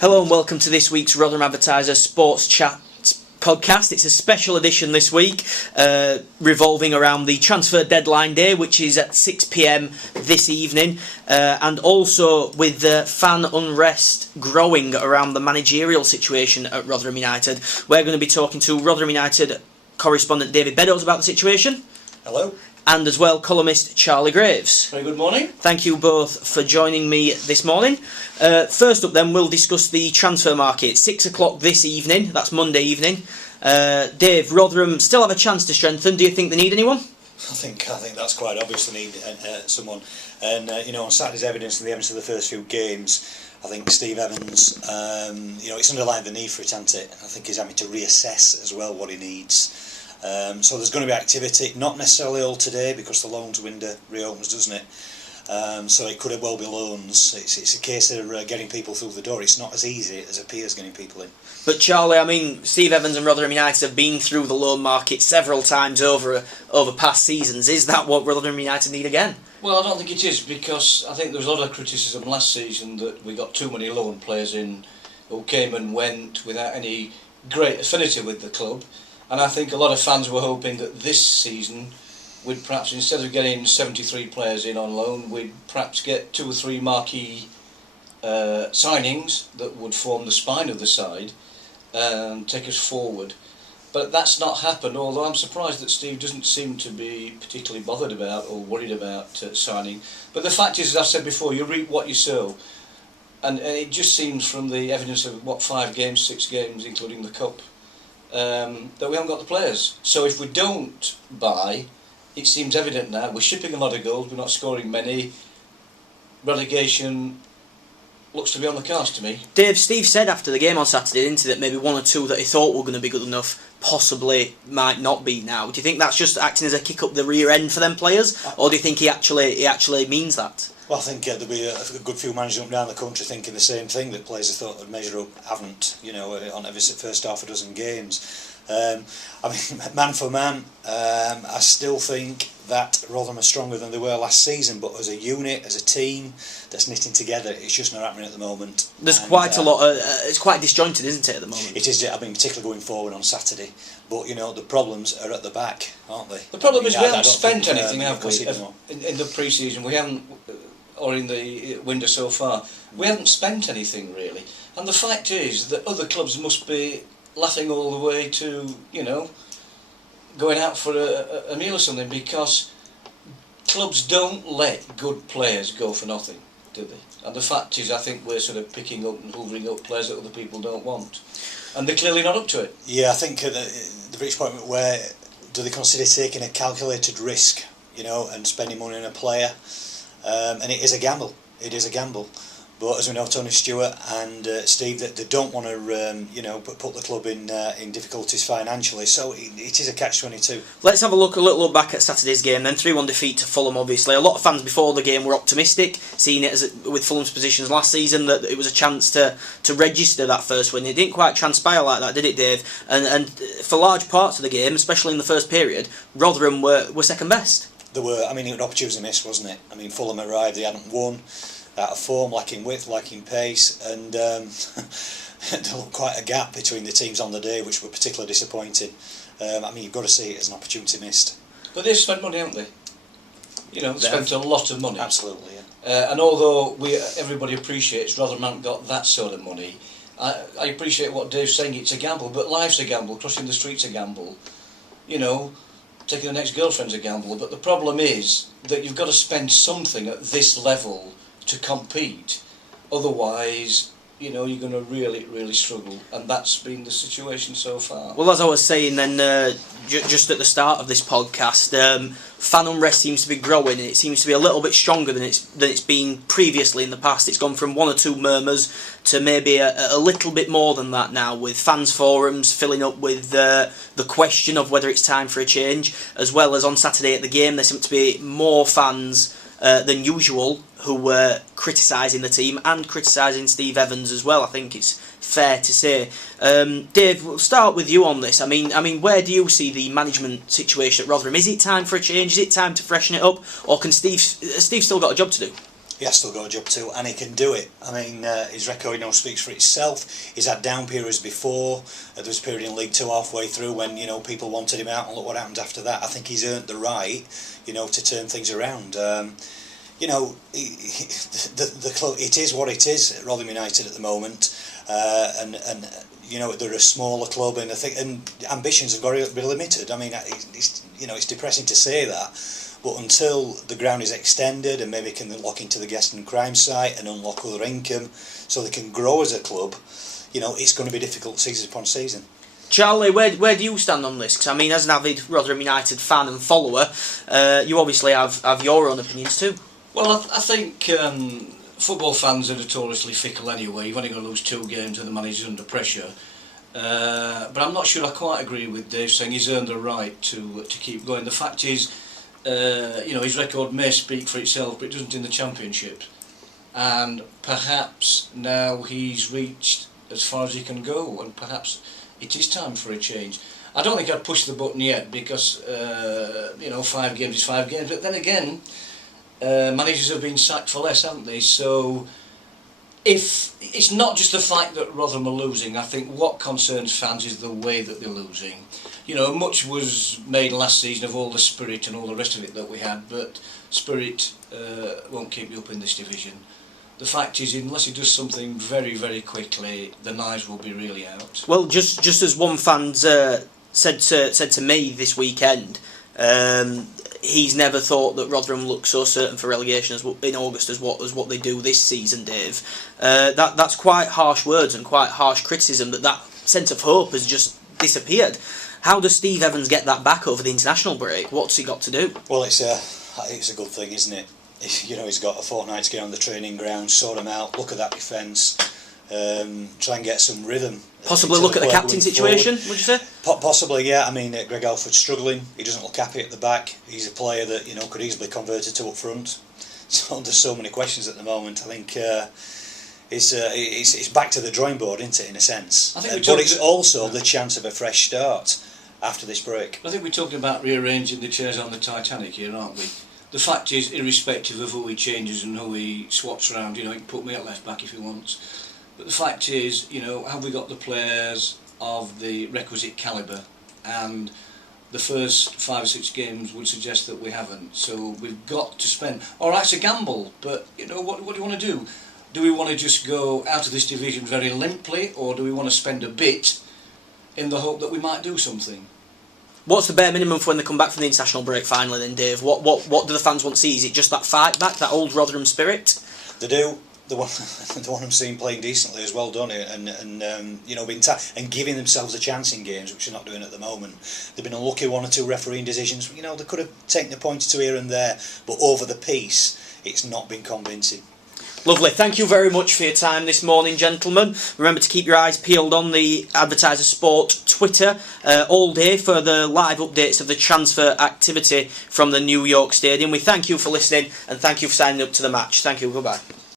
Hello and welcome to this week's Rotherham Advertiser Sports Chat podcast. It's a special edition this week, revolving around the transfer deadline day, which is at 6 p.m. this evening, and also with fan unrest growing around the managerial situation at Rotherham United. We're going to be talking to Rotherham United correspondent David Beddows about the situation. Hello. And as well, columnist Charlie Graves. Very good morning. Thank you both for joining me this morning. First up then, we'll discuss the transfer market. 6 o'clock this evening, that's Monday evening. Dave, Rotherham still have a chance to strengthen. Do you think they need anyone? I think that's quite obvious. They need someone. And, on Saturday's evidence and the evidence of the first few games, I think Steve Evans, it's underlined the need for it, hasn't it? I think he's having to reassess as well what he needs. So there's going to be activity, not necessarily all today because the loans window reopens, doesn't it? So it could well be loans. It's a case of getting people through the door. It's not as easy as it appears getting people in. But Charlie, Steve Evans and Rotherham United have been through the loan market several times over past seasons. Is that what Rotherham United need again? Well, I don't think it is, because I think there was a lot of criticism last season that we got too many loan players in who came and went without any great affinity with the club. And I think a lot of fans were hoping that this season we'd perhaps, instead of getting 73 players in on loan, we'd perhaps get 2 or 3 marquee signings that would form the spine of the side and take us forward. But that's not happened, although I'm surprised that Steve doesn't seem to be particularly bothered about or worried about signing. But the fact is, as I've said before, you reap what you sow. And it just seems from the evidence of, 6 games, including the Cup, that we haven't got the players. So if we don't buy, it seems evident now, we're shipping a lot of goals, we're not scoring many. Relegation looks to be on the cards to me. Dave, Steve said after the game on Saturday, didn't he, that maybe 1 or 2 that he thought were going to be good enough possibly might not be now. Do you think that's just acting as a kick up the rear end for them players, or do you think he actually means that? Well, I think there'll be a good few managers up and down the country thinking the same thing, that players I thought would measure up haven't, on every first half a dozen games. Man for man, I still think that Rotherham are stronger than they were last season, but as a unit, as a team that's knitting together, it's just not happening at the moment. There's quite a lot. It's quite disjointed, isn't it, at the moment? It is. Particularly going forward on Saturday. But the problems are at the back, aren't they? The problem is we haven't spent anything, have we? In the pre-season, we haven't, or in the window so far, we haven't spent anything really. And the fact is that other clubs must be laughing all the way to, going out for a meal or something, because clubs don't let good players go for nothing, do they? And the fact is, I think we're sort of picking up and hoovering up players that other people don't want. And they're clearly not up to it. Yeah, I think the reach point where do they consider taking a calculated risk, and spending money on a player? And it is a gamble. It is a gamble. But as we know, Tony Stewart and Steve, they don't want to, put the club in difficulties financially. So it is a catch-22. Let's have a little look back at Saturday's game. Then 3-1 defeat to Fulham. Obviously, a lot of fans before the game were optimistic, seeing it as with Fulham's positions last season that it was a chance to register that first win. It didn't quite transpire like that, did it, Dave? And for large parts of the game, especially in the first period, Rotherham were second best. They were. It was an opportunity miss, wasn't it? Fulham arrived, they hadn't won. Out of form, lacking width, lacking pace, and there was quite a gap between the teams on the day, which were particularly disappointing. You've got to see it as an opportunity missed. But they've spent money, haven't they? They spent a lot of money. Absolutely, yeah. And although everybody appreciates Rotherham haven't got that sort of money, I appreciate what Dave's saying. It's a gamble, but life's a gamble. Crossing the street's a gamble. Taking the next girlfriend's a gamble. But the problem is that you've got to spend something at this level to compete, otherwise you're going to really struggle, and that's been the situation so far. Well, as I was saying then, just at the start of this podcast, fan unrest seems to be growing, and it seems to be a little bit stronger than it's been previously in the past. It's gone from 1 or 2 murmurs to maybe a little bit more than that now, with fans forums filling up with the question of whether it's time for a change, as well as on Saturday at the game there seem to be more fans than usual who were criticising the team and criticising Steve Evans as well. I think it's fair to say. Dave, we'll start with you on this. Where do you see the management situation at Rotherham? Is it time for a change? Is it time to freshen it up, or can Steve still got a job to do? he has still got a job to do, and he can do it. I mean, his record, speaks for itself. He's had down periods before. There was a period in League Two halfway through when people wanted him out, and look what happened after that. I think he's earned the right, to turn things around. The club, it is what it is at Rotherham United at the moment, and they're a smaller club, and I think ambitions have got to be limited. I mean, it's depressing to say that. But until the ground is extended and maybe can lock into the guest and crime site and unlock other income so they can grow as a club, it's going to be difficult season upon season. Charlie, where do you stand on this? Because I mean, as an avid Rotherham United fan and follower, you obviously have your own opinions too. Well, I think football fans are notoriously fickle anyway. You've only got to lose 2 games and the manager's under pressure. But I'm not sure I quite agree with Dave saying he's earned the right to keep going. The fact is, his record may speak for itself, but it doesn't in the Championship. And perhaps now he's reached as far as he can go, and perhaps it is time for a change. I don't think I'd push the button yet because 5 games is 5 games. But then again, managers have been sacked for less, haven't they? So if it's not just the fact that Rotherham are losing, I think what concerns fans is the way that they're losing. Much was made last season of all the spirit and all the rest of it that we had, but spirit won't keep you up in this division. The fact is, unless he does something very, very quickly, the knives will be really out. Well, just as one fan said to me this weekend, he's never thought that Rotherham looked so certain for relegation in August as what they do this season, Dave. That's quite harsh words and quite harsh criticism. That sense of hope has just disappeared. How does Steve Evans get that back over the international break? What's he got to do? Well, it's a good thing, isn't it? He's got a fortnight to get on the training ground, sort him out, look at that defence, try and get some rhythm. Possibly look at the captain situation, would you say? Possibly, yeah. I mean, Greg Alford's struggling. He doesn't look happy at the back. He's a player that could easily be converted to up front. So there's so many questions at the moment. I think it's back to the drawing board, isn't it, in a sense? But it's also the chance of a fresh start after this break. I think we're talking about rearranging the chairs on the Titanic here, aren't we? The fact is, irrespective of who he changes and who he swaps around, he can put me at left back if he wants. But the fact is, have we got the players of the requisite calibre? And the first 5 or 6 games would suggest that we haven't. So we've got to spend. All right, it's a gamble, but what do you want to do? Do we want to just go out of this division very limply, or do we want to spend a bit in the hope that we might do something? What's the bare minimum for when they come back from the international break finally then, Dave? What do the fans want to see? Is it just that fight back, that old Rotherham spirit? They do. The one I'm seeing playing decently as well, done it, and and giving themselves a chance in games, which they're not doing at the moment. They've been unlucky 1 or 2 refereeing decisions. They could have taken a point or 2 here and there, but over the piece, it's not been convincing. Lovely. Thank you very much for your time this morning, gentlemen. Remember to keep your eyes peeled on the Advertiser Sport Twitter all day for the live updates of the transfer activity from the New York Stadium. We thank you for listening and thank you for signing up to the match. Thank you. Goodbye.